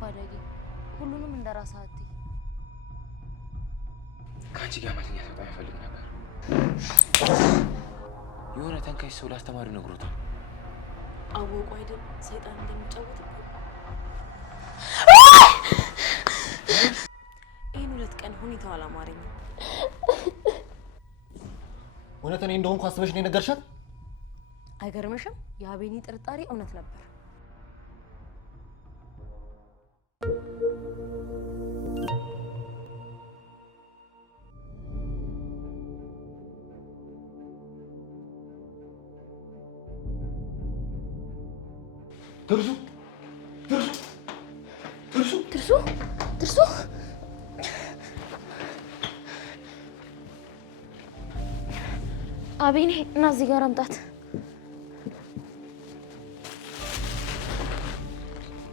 ባለጌ ሁሉንም እንደራስህ አትይ። ካንቺ ጋር መተኛት በጣም ይፈልግ ነበር። የሆነ ተንካሽ ሰው ላስተማሪ ነግሮታል። አወቁ አይደል ሰይጣን እንደሚጫወት። ይህን 2 ቀን ሁኔታው አላማረኝም። እውነት እኔ እንደሆንኩ አስበሽ ነው የነገርሻት? አይገርምሽም? የአቤኒ ጥርጣሬ እውነት ነበር። ትርሱ አቤኔ እና እዚህ ጋር አምጣት።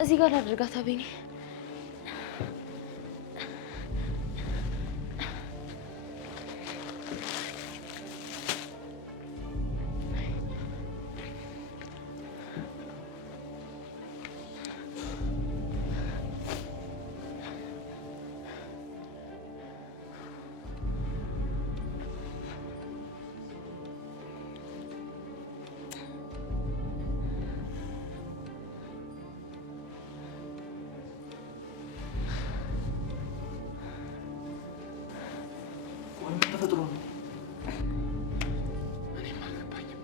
እዚህ ጋር አድርጋት አቤኔ። ተፈጥሮ ነው። እኔም አልገባኝም።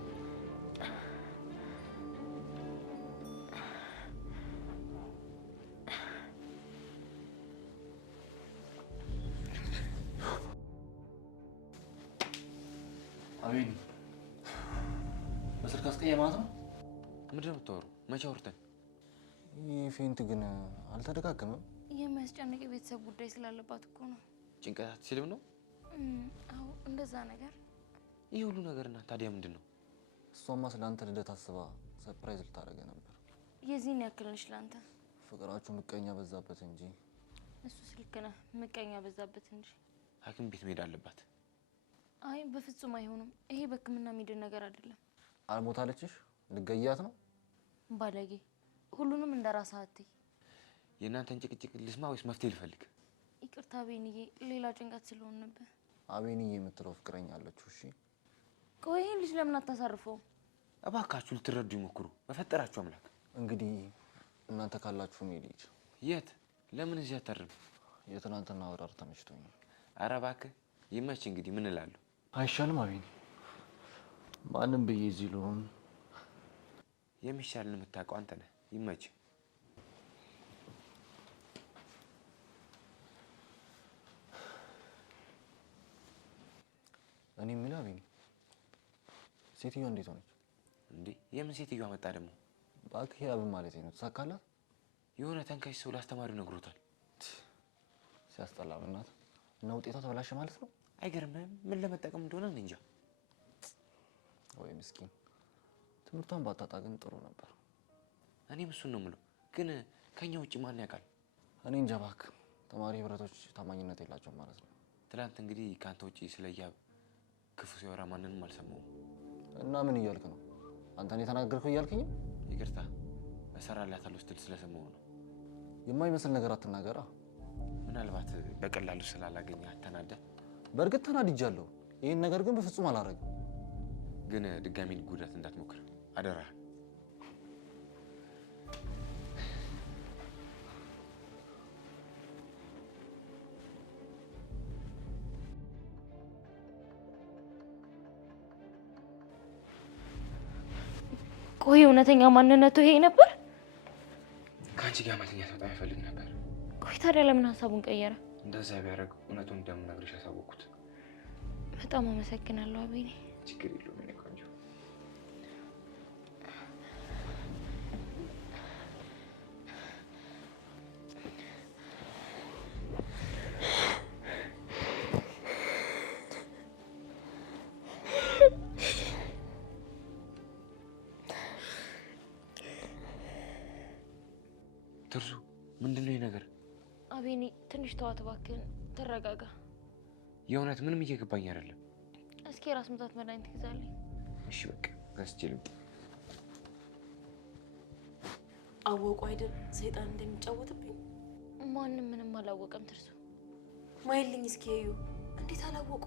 አቤኒ በስልክ አስቀየማት ነው? ምንድን ነው የምታወሩ? መቼ አውርተን? ይህ ፌንት ግን አልተደጋገመም? የሚያስጨንቅ የቤተሰብ ጉዳይ ስላለባት እኮ ነው። ጭንቀት አትችልም ነው? አዎ እንደዛ ነገር። ይህ ሁሉ ነገርና ታዲያ ምንድን ነው? እሷማ ስለ አንተ ልደት አስባ ሰርፕራይዝ ልታደርገ ነበር። የዚህን ያክል ነሽ ለአንተ? ፍቅራችሁ ምቀኛ በዛበት እንጂ። እሱ ስልክ ነህ፣ ምቀኛ በዛበት እንጂ። ሐኪም ቤት መሄድ አለባት። አይ በፍጹም አይሆንም። ይሄ በሕክምና የሚድን ነገር አይደለም። አልሞታለችሽ? ልገያት ነው? ባለጌ ሁሉንም እንደራስህ አትይ። የእናንተን ጭቅጭቅ ልስማ ወይስ መፍትሄ ልፈልግ? ይቅርታ አቤንዬ፣ ሌላ ጭንቀት ስለሆነብህ። አቤንዬ የምትለው ፍቅረኛ አለችው? እሺ ቆይ ይሄን ልጅ ለምን አታሳርፈውም? እባካችሁ ልትረዱ ይሞክሩ፣ በፈጠራችሁ አምላክ። እንግዲህ እናንተ ካላችሁ ነው ልጅ። የት? ለምን እዚህ አታርም? የትናንትና ወራር ተመችቶኛል። ኧረ እባክህ ይመች። እንግዲህ ምን እላለሁ? አይሻልም አቤኒ? ማንም ብዬ እዚህ ልሆን? የሚሻልን የምታውቀው አንተ ነህ። ይመች። እኔ የምልህ አቤኒ፣ ሴትዮዋ እንዴት ሆነች? እንዴ የምን ሴትዮዋ መጣ ደግሞ? እባክህ ያብን ማለት ነው። ተሳካላት? የሆነ ተንካሽ ሰው ላስተማሪው ነግሮታል። ሲያስጠላ በእናትህ። እና ውጤቷ ተበላሸ ማለት ነው? አይገርምህም? ምን ለመጠቀም እንደሆነ እኔ እንጃ። ወይ ምስኪን። ትምህርቷን ባታጣ ግን ጥሩ ነበር። እኔም እሱን ነው የምለው። ግን ከኛ ውጭ ማን ያውቃል? እኔ እንጃ እባክህ። ተማሪ ህብረቶች ታማኝነት የላቸውም ማለት ነው። ትናንት እንግዲህ ከአንተ ውጭ ስለ ያብ ክፉ ሲያወራ ማንንም አልሰማሁም። እና ምን እያልክ ነው? አንተን የተናገርከው እያልክኝ? ይቅርታ እሰራላታለሁ ስትል ስለሰማሁ ነው። የማይመስል ነገር አትናገራ። ምናልባት በቀላሉ ስላላገኘ አተናደ። በእርግጥ ተናድጃለሁ። ይህን ነገር ግን በፍጹም አላረግም። ግን ድጋሚ ጉዳት እንዳትሞክር አደራ። ቆይ እውነተኛ ማንነቱ ይሄ ነበር? ከአንቺ ጋር መተኛት በጣም ይፈልግ ነበር። ቆይ ታዲያ ለምን ሀሳቡን ቀየረ? እንደዛ ቢያደርግ እውነቱን እንደምነግርሽ ያሳወቅኩት። በጣም አመሰግናለሁ አቤኔ። ችግር የለውም የእኔ ቆንጆ። ትርሱ ምንድን ነው ይሄ ነገር? አቤኔ ትንሽ ተዋት እባክህን፣ ተረጋጋ። የእውነት ምንም እየገባኝ አይደለም። እስኪ የራስ ምታት መድኃኒት ግዛልኝ። እሺ በቃ ገዝቼ ልምጣ። አወቁ አይደል ሰይጣን እንደሚጫወትብኝ? ማንም ምንም አላወቀም ትርሱ። ማይልኝ እስኪ እዩ። እንዴት አላወቁ?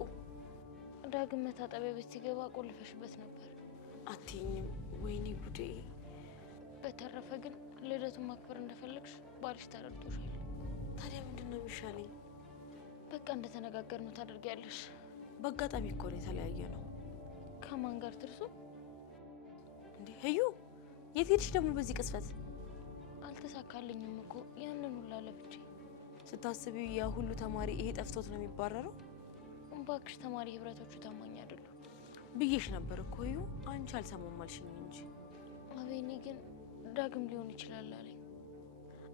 ዳግም መታጠቢያ ቤት ሲገባ ቆልፈሽበት ነበር። አትይኝም? ወይኔ ጉዴ። በተረፈ ግን ልደቱን ማክበር እንደፈለግሽ ባልሽ ተረድቶሻል። ታዲያ ምንድነው የሚሻለኝ? በቃ እንደተነጋገርነው ታደርጊያለሽ። በአጋጣሚ እኮ ነው የተለያየ ነው። ከማን ጋር ትርሱ? እንዴ እዩ፣ የት ሄድሽ ደግሞ በዚህ ቅስፈት? አልተሳካልኝም እኮ ያንን ሁላ ለፍቼ። ስታስቢው ያ ሁሉ ተማሪ ይሄ ጠፍቶት ነው የሚባረረው? እባክሽ ተማሪ ህብረቶቹ ታማኝ አይደሉ ብዬሽ ነበር እኮ እዩ። አንቺ አልሰማም አልሽኝ እንጂ። አቤኔ ግን ዳግም ሊሆን ይችላል አለኝ።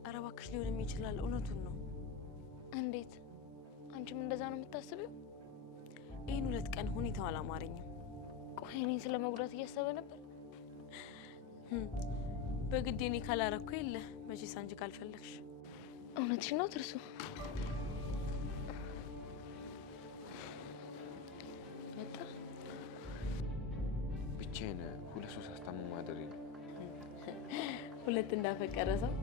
ኧረ እባክሽ ሊሆንም ይችላል። እውነቱን ነው። እንዴት? አንቺም እንደዛ ነው የምታስቢው? ይህን 2 ቀን ሁኔታው አላማረኝም። ቆይ እኔን ስለ መጉዳት እያሰበ ነበር? በግድ እኔ ካላረኩ የለ መቼስ አንቺ ካልፈለግሽ። እውነትሽ ነው ትርሱ። መጣ ብቻዬን 2-3 አስታምም ማደሬ ነው። 2 እንዳፈቀረ ሰው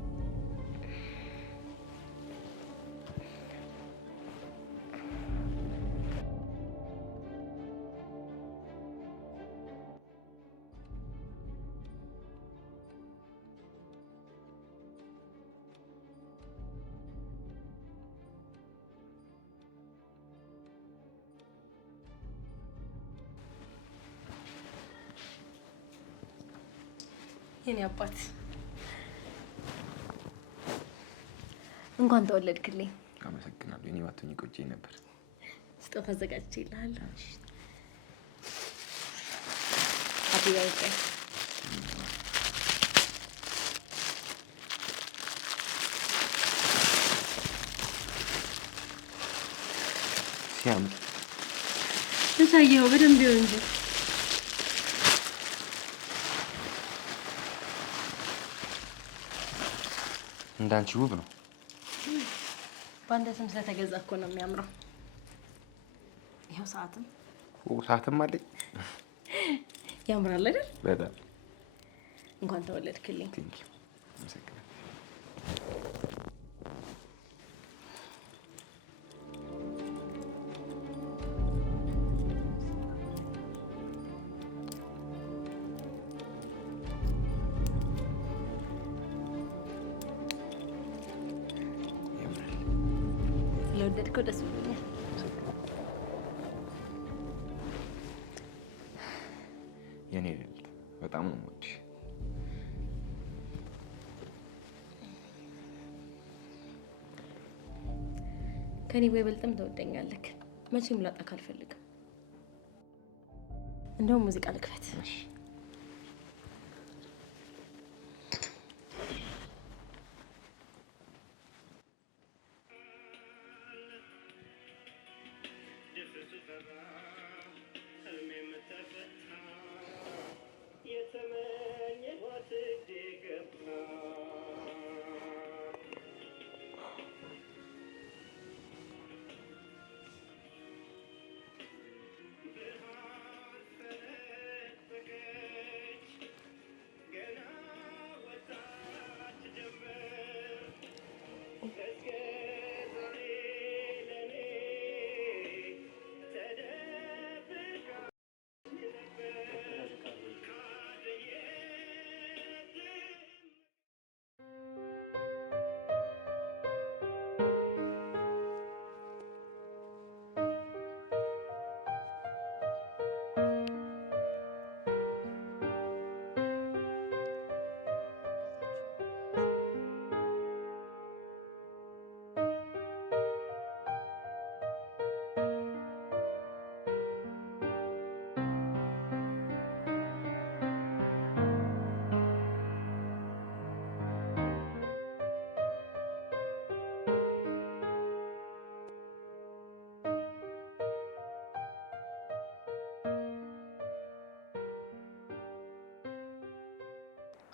የኔ አባት እንኳን ተወለድክልኝ። አመሰግናለሁ። እኔ ባትሆኚ ቆጨኝ ነበር። ስጦታ አዘጋጅቼልሃለሁ። ሃፒ በርዝዴይ። ሲያምር ተሳየው በደንብ ይሁን እንጂ እንዳንቺ ውብ ነው። በአንተ ስም ስለተገዛ እኮ ነው የሚያምረው። ይኸው ሰዓትም አለኝ። ያምራል አይደል? በጣም እንኳን ተወለድክልኝ። ቴንክ ዩ። አመሰግናለሁ። ስለወደድከው ደስ ብሎኛል። የኔ ልዕልት በጣም ነው የምወድሽ። ከኔ በይበልጥም ትወደኛለህ። መቼም ላጣክ አልፈልግም። እንደውም ሙዚቃ ልክፈት።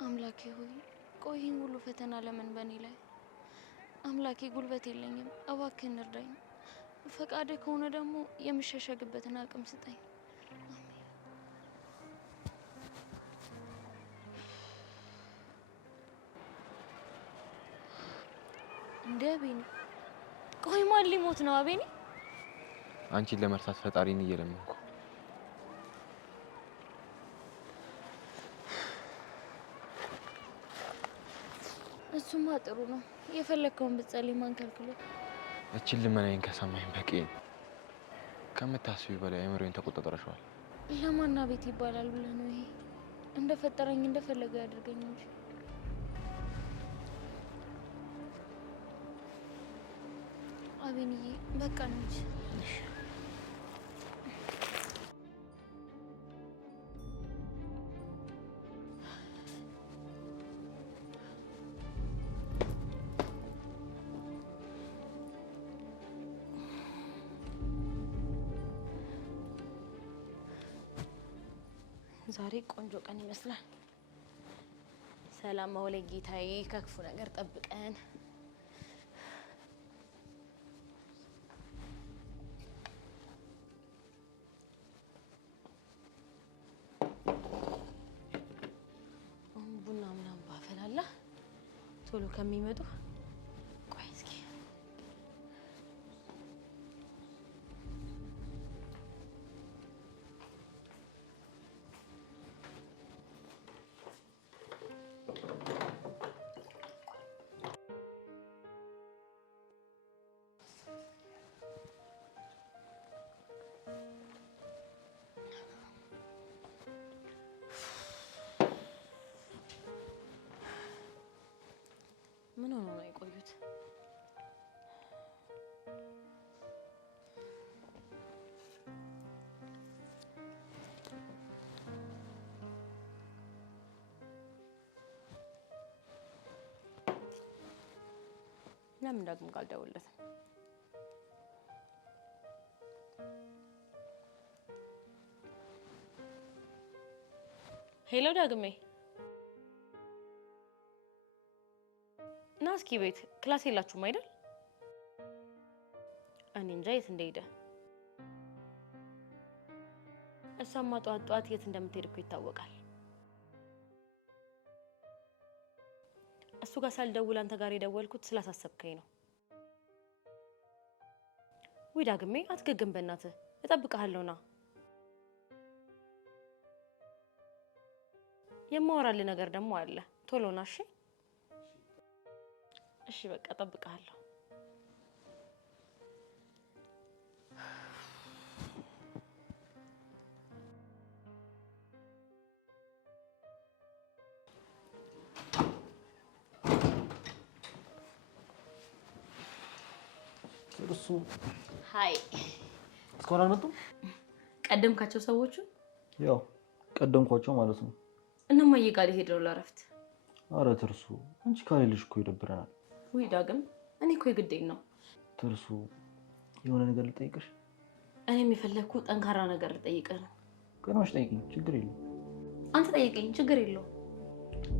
አምላኬ ሆይ ቆይ ይህን ሁሉ ፈተና ለምን በእኔ ላይ? አምላኬ ጉልበት የለኝም፣ እባክህን እርዳኝ። ፈቃደ ከሆነ ደግሞ የምሸሸግበትን አቅም ስጠኝ። እንደ አቤኒ ቆይ ማን ሊሞት ነው አቤኒ? አንቺን ለመርሳት ፈጣሪን እየለመንኩ። እሱማ ጥሩ ነው። የፈለከውን ብትጸልይ ማን ከልክሎ? እቺን ልመናዬን ከሰማኝ በቂ ነው። ከምታስቢው በላይ አእምሮዬን ተቆጣጥረሻል። ለማና ቤት ይባላል ብለህ ነው ይሄ? እንደፈጠረኝ እንደፈለገ ያድርገኝ እንጂ። አቤንዬ በቃ እንጂ። እሺ ዛሬ ቆንጆ ቀን ይመስላል። ሰላም መውለድ ጌታዬ ከክፉ ነገር ጠብቀን። ቡና ምናምን ባፈላላ ቶሎ ከሚመጡ ቆይ እስኪ ምን ሆኖ ነው የቆዩት? ለምን ደግሞ ካልደውልለትም? ሄሎ ዳግሜ ና እስኪ ቤት ክላስ የላችሁም አይደል? እኔ እንጃ የት እንደሄደ። እሷማ ጠዋት ጠዋት የት እንደምትሄድ እኮ ይታወቃል። እሱ ጋር ሳልደውል አንተ ጋር የደወልኩት ስላሳሰብከኝ ነው። ውይ ዳግሜ አትገግም በእናትህ፣ እጠብቅሃለሁ ና። የማወራልህ ነገር ደግሞ አለ፣ ቶሎ ና እሺ? እሺ በቃ እጠብቅሃለሁ። እሱ ሃይ እስካሁን አልመጡም? ቀደምካቸው ሰዎቹ? ያው ቀደምኳቸው ማለት ነው። እነማዬ ጋር ሊሄድ ነው ለእረፍት። አረ ትርሱ አንቺ ካሌልሽ እኮ ይደብረናል። ውይ ዳግም እኔ እኮ የግዴን ነው። ትርሱ የሆነ ነገር ልጠይቅሽ። እኔም የፈለግኩ ጠንካራ ነገር ልጠይቅህ ነው። ቀድመሽ ጠይቅኝ፣ ችግር የለም። አንተ ጠይቀኝ፣ ችግር የለው።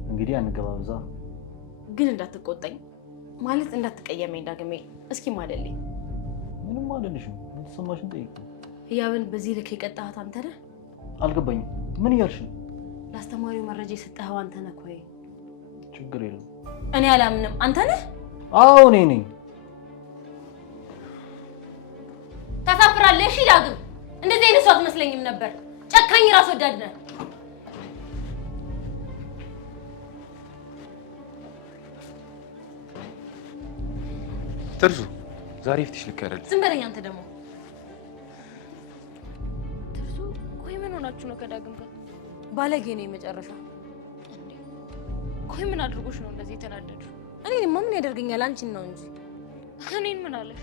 እንግዲህ አንገባብዛ። ግን እንዳትቆጣኝ ማለት እንዳትቀየመኝ ዳግሜ። እስኪ ማለልኝ። ምንም አይደልሽም፣ የተሰማሽን ጠይቅኝ። ህያብን በዚህ ልክ የቀጣሃት አንተ ነህ? አልገባኝም። ምን እያልሽ ነው? ለአስተማሪው መረጃ የሰጠኸው አንተ ነህ እኮ። ችግር የለም። እኔ አላምንም። አንተ ነህ? አዎ እኔ ነኝ። ታሳፍራለህ። እሺ ዳግም፣ እንደዚህ አይነት ሰው አትመስለኝም ነበር። ጨካኝ ራስ ወዳድ ነህ። ትርሱ ዛሬ ፊትሽ ልክ አይደለም። ዝም በለኝ አንተ ደግሞ። ትርሱ ቆይ ምን ሆናችሁ ነው ከዳግም ጋር? ባለጌ ነው የመጨረሻ። ቆይ ምን አድርጎሽ ነው እንደዚህ የተናደዱ? እኔንማ ምን ያደርገኛል? አንቺን ነው እንጂ። እኔን ምን አለሽ?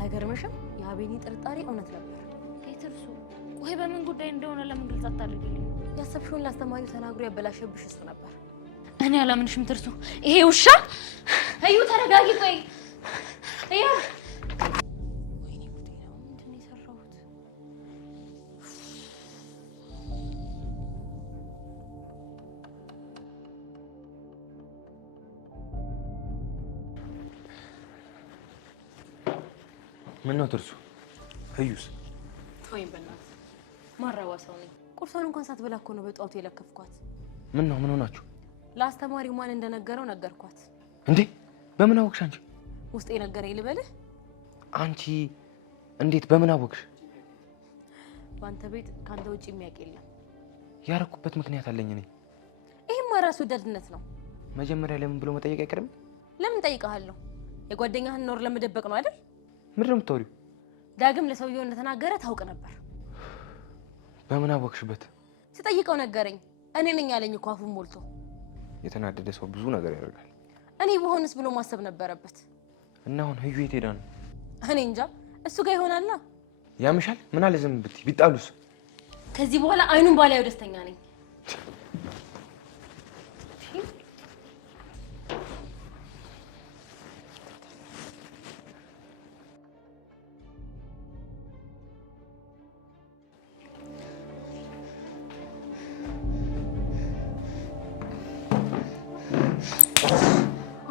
አይገርምሽም? የአቤኒ ጥርጣሬ እውነት ነበር። ትርሱ ቆይ በምን ጉዳይ እንደሆነ ለምን ግልጽ አታደርጊልኝ? ያሰብሽውን ላስተማሪው ተናግሮ ያበላሸብሽ እሱ ነበር። እኔ አላምንሽም ትርሱ። ይሄ ውሻ እዩ፣ ተረጋጊ። ቆይ እዩ። ወይኔ ጉዴ ነው። ምንድን ነው የሰራሁት? ምን ነው ትርሱ? እዩስ? ተወኝ በእናትህ። ማራዋ ሰው ነኝ። ቁርሷን እንኳን ሳትበላ እኮ ነው በጠዋቱ የለከፍኳት። ምን ነው ምን ሆናችሁ? ለአስተማሪው ማን እንደነገረው ነገርኳት። እንዴ በምን አወቅሽ አንቺ? ውስጤ ነገረኝ ልበልህ። አንቺ እንዴት በምን አወቅሽ? ባንተ ቤት ካንተ ውጪ የሚያውቅ የለም። ያረኩበት ምክንያት አለኝ እኔ። ይሄማ ራስ ወዳድነት ነው። መጀመሪያ ለምን ብሎ መጠየቅ አይቀርም? ለምን ጠይቀሃለሁ? የጓደኛህን ኖር ለመደበቅ ነው አይደል? ምንድን ነው የምታወሪው? ዳግም ለሰውየው እንደተናገረ ታውቅ ነበር። በምን አወቅሽበት? ስጠይቀው ነገረኝ። እኔ ነኝ ያለኝ እኮ አፉን ሞልቶ። የተናደደ ሰው ብዙ ነገር ያደርጋል። እኔ በሆንስ ብሎ ማሰብ ነበረበት። እና አሁን ህዩ የት ሄዳ ነው? እኔ እንጃ። እሱ ጋር ይሆናልና። ያምሻል? ምን አለ ዝም ብትይ ቢጣሉስ? ከዚህ በኋላ አይኑን ባላየው ደስተኛ ነኝ።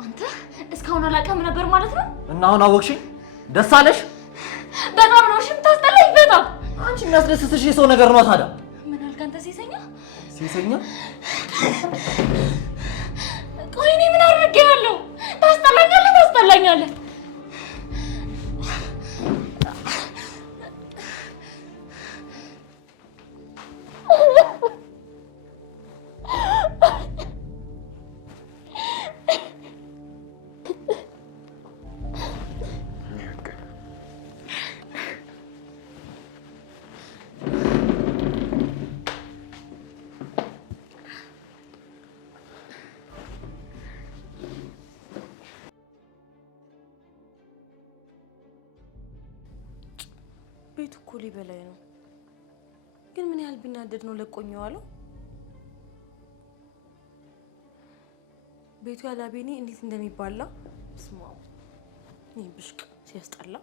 አንተ እስካሁን አላውቅም ነበር ማለት ነው? እና አሁን አወቅሽኝ? ደስ አለሽ? በጣም ነው ሽም ታስጠላኝ በጣም። አንቺ የሚያስደስትሽ የሰው ነገር ነው ታዲያ። ምን አልክ አንተ ሴሰኛ? ሴሰኛ? ቆይ እኔ ምን አድርጌያለሁ? ታስጠላኛለህ። ቤቱ እኮ ሊበላኝ ነው። ግን ምን ያህል ቢናደድ ነው ለቆኝ የዋለው? ቤቱ ያለ አቤኔ እንዴት እንደሚባላ ስማው። ይሄ ብሽቅ ሲያስጠላ።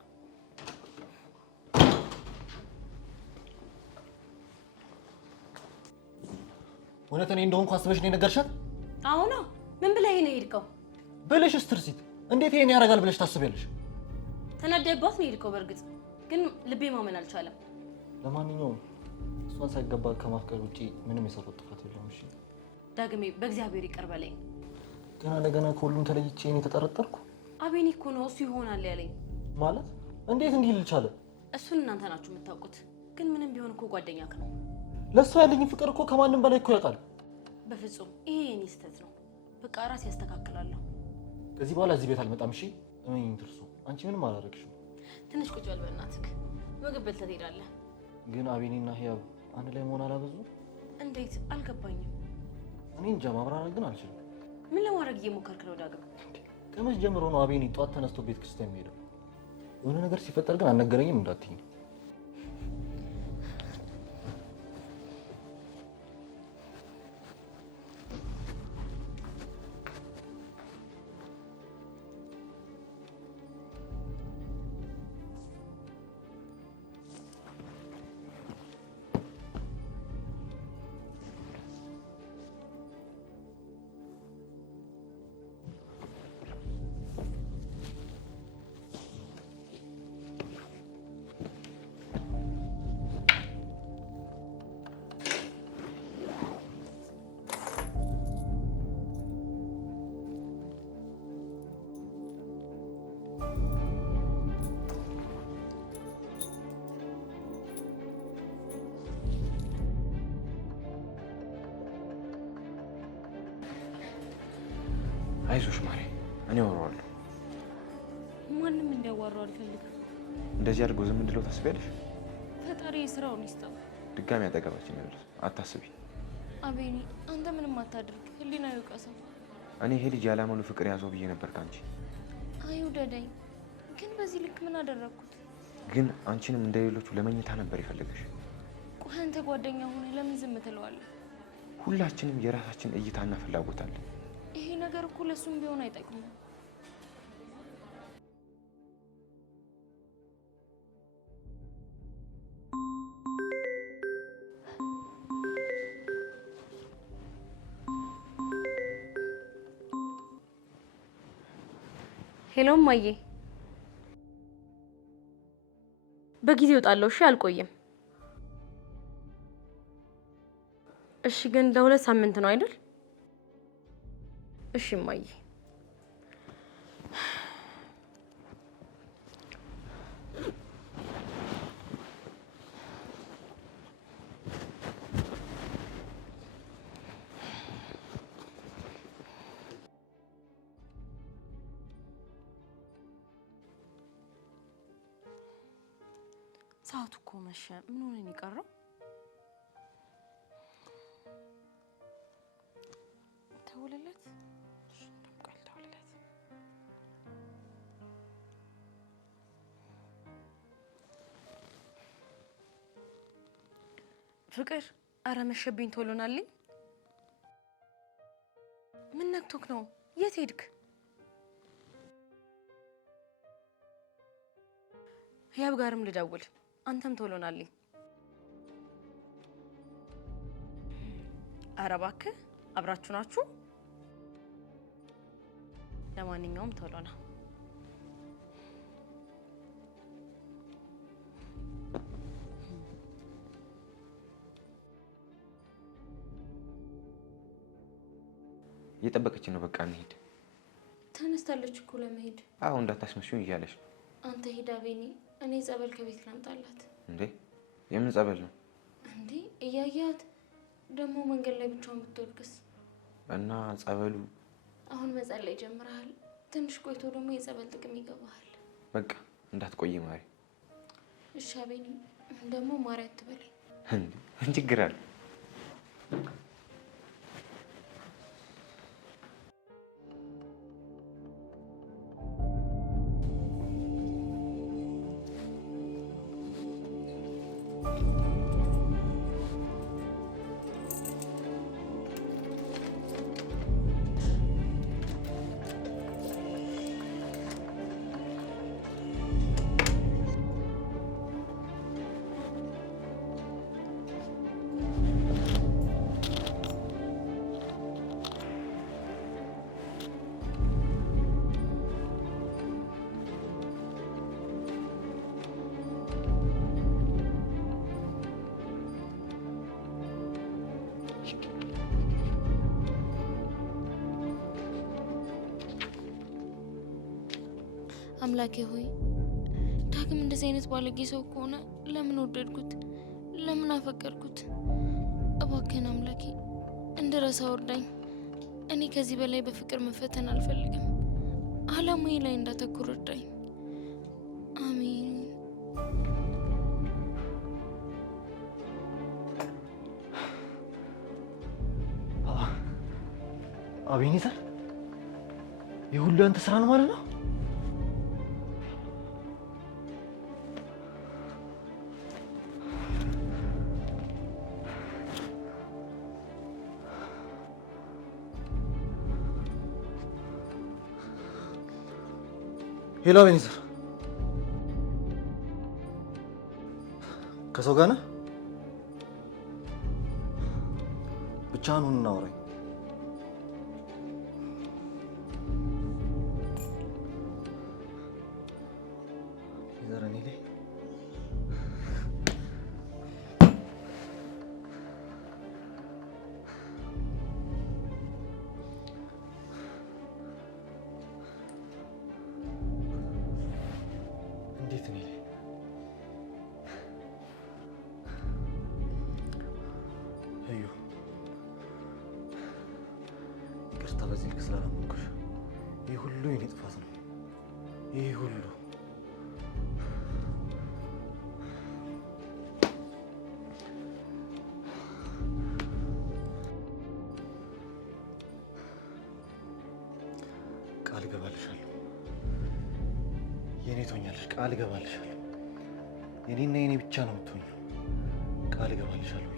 እውነት እኔ እንደሆንኩ አስበሽ ነው የነገርሻት? አሁን ምን ብለህ ነው የሄድከው? ብልሽስ ትርሲት እንዴት ይሄን ያደርጋል ብለሽ ታስቢያለሽ? ተናደህባት ነው የሄድከው። በእርግጥ ግን ልቤ ማመን አልቻለም። ለማንኛውም እሷን ሳይገባ ከማፍቀር ውጪ ምንም የሰሩት ጥፋት የለም። እሺ ዳግሜ በእግዚአብሔር ይቅር በለኝ። ገና ለገና ከሁሉም ተለይቼ እኔ ተጠረጠርኩ። አቤኔ እኮ ነው እሱ ይሆናል ያለኝ። ማለት እንዴት እንዲህ ልቻለ? እሱን እናንተ ናችሁ የምታውቁት። ግን ምንም ቢሆን እኮ ጓደኛክ ነው። ለእሷ ያለኝ ፍቅር እኮ ከማንም በላይ እኮ ያውቃል። በፍጹም ይሄ የኔ ስህተት ነው። በቃ ራሴ ያስተካክላለሁ። ከዚህ በኋላ እዚህ ቤት አልመጣም። እሺ እመኚኝ ትርሱ፣ አንቺ ምንም አላደረግሽም። ትንሽ ቁጭ በል በእናትህ። ምግብ በልተህ ትሄዳለህ። ግን አቤኔና ህያብ አንድ ላይ መሆን አላበዙ? እንዴት አልገባኝም። እኔ እንጃ ማብራራት ግን አልችልም። ምን ለማድረግ እየሞከርክ ነው ዳግም? ከመቼ ጀምሮ ነው አቤኔ ጠዋት ተነስቶ ቤተ ክርስቲያን የሚሄደው? የሆነ ነገር ሲፈጠር ግን አልነገረኝም እንዳትይኝ። አይዞሽ ማሬ፣ እኔ አወራዋለሁ። ማንም እንዲያዋራው አልፈልግም። እንደዚህ አድርጎ ዝም እንድለው ታስቢያለሽ? ፈጣሪ የስራውን ይስጠው። ድጋሚ አጠገባችን ይደርስ፣ አታስቢ። አቤኔ አንተ ምንም አታድርግ፣ ህሊና ይውቀሰው። እኔ ይሄ ልጅ ያላመኑ ፍቅር ያዘው ብዬ ነበር ካንቺ። አይውደደኝ፣ ግን በዚህ ልክ ምን አደረግኩት? ግን አንቺንም እንደሌሎቹ ለመኝታ ነበር የፈለገሽ። ቆይ አንተ ጓደኛ ሆነ ለምን ዝም ትለዋለህ? ሁላችንም የራሳችን እይታና ፍላጎት አለ። ይሄ ነገር እኮ ለሱም ቢሆን አይጠቅምም። ሄሎ እማዬ፣ በጊዜ እወጣለሁ። እሺ አልቆይም። እሺ ግን ለ2 ሳምንት ነው አይደል? እሺ እማዬ። ሰዓቱ እኮ መሸ። ምን ሆነ የሚቀረው? ተውልለት ፍቅር። አረ መሸብኝ፣ ቶሎ ናልኝ። ምን ነክቶክ ነው? የት ሄድክ? ህያብ ጋርም ልደውል። አንተም ቶሎ ናልኝ። አረ እባክህ አብራችሁ ናችሁ? ለማንኛውም ቶሎ ና። እየጠበቀች ነው። በቃ እንሂድ። ተነስታለች እኮ ለመሄድ። አዎ እንዳታስመስዩ እያለች ነው። አንተ ሂድ አቤኔ፣ እኔ ጸበል ከቤት ላምጣላት። እንዴ የምን ጸበል ነው እንዴ? እያያት ደግሞ መንገድ ላይ ብቻውን ብትወድቅስ? እና ጸበሉ አሁን መጸለይ ጀምረሃል። ትንሽ ቆይቶ ደግሞ የጸበል ጥቅም ይገባሃል። በቃ እንዳትቆይ ማሪ። እሺ አቤኔ፣ ደግሞ ማሪ አትበለኝ። ምን ችግር አለ? አምላኬ ሆይ ዳግም እንደዚህ አይነት ባለጌ ሰው ከሆነ ለምን ወደድኩት? ለምን አፈቀርኩት? እባክህን አምላኬ እንድረሳው እርዳኝ። እኔ ከዚህ በላይ በፍቅር መፈተን አልፈልግም። አላማዬ ላይ እንዳተኩር እርዳኝ። አሜን። አቤኔዘር፣ ይህ ሁሉ ያንተ ስራ ነው ማለት ነው? ሄሎ አቤኔዘር፣ ከሰው ጋር ነህ? ብቻህን ሁን፣ እናውራኝ። ይቅርታ በዚህ ልክ ስላላመንኩሽ። ይህ ሁሉ የኔ ጥፋት ነው። ይህ ሁሉ ቃል እገባልሻለሁ። የኔ ትሆኛለሽ። ቃል እገባልሻለሁ። የኔና የኔ ብቻ ነው የምትሆኚው። ቃል እገባልሻለሁ።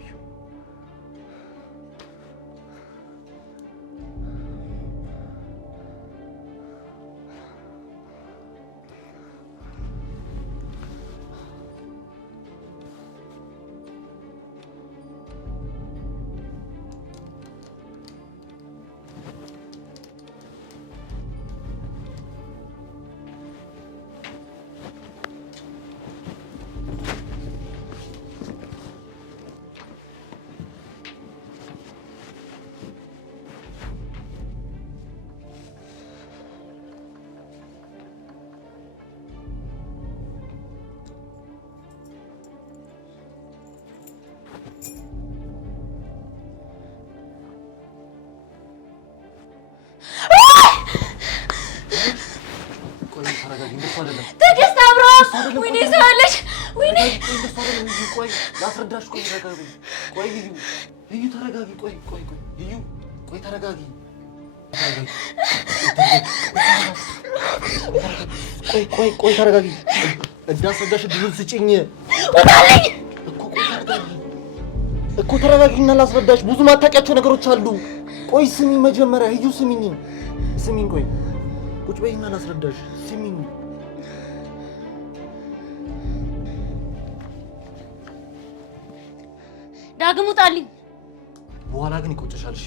ትዕግስት አብሮ ወይኔ ሰዋለች ወይኔ ቆይ ላስረዳሽ። ቆይ ተረጋጊ። ቆይ ልዩ ተረጋጊ። ቆይ ልዩ ቆይ ተረጋጊ። ቆይ ተረጋጊ። እንዳስረዳሽ ድሩን ስጭኝ እኮ ተረጋጊና ላስረዳሽ። ብዙ ማታውቂያቸው ነገሮች አሉ። ቆይ ስሚ መጀመሪያ እዩ ስሚኝ። ቆይ ቁጭ በይና ላስረዳሽ። ስሚኝ ዳግም ውጣልኝ። በኋላ ግን ይቆጭሻል። እሺ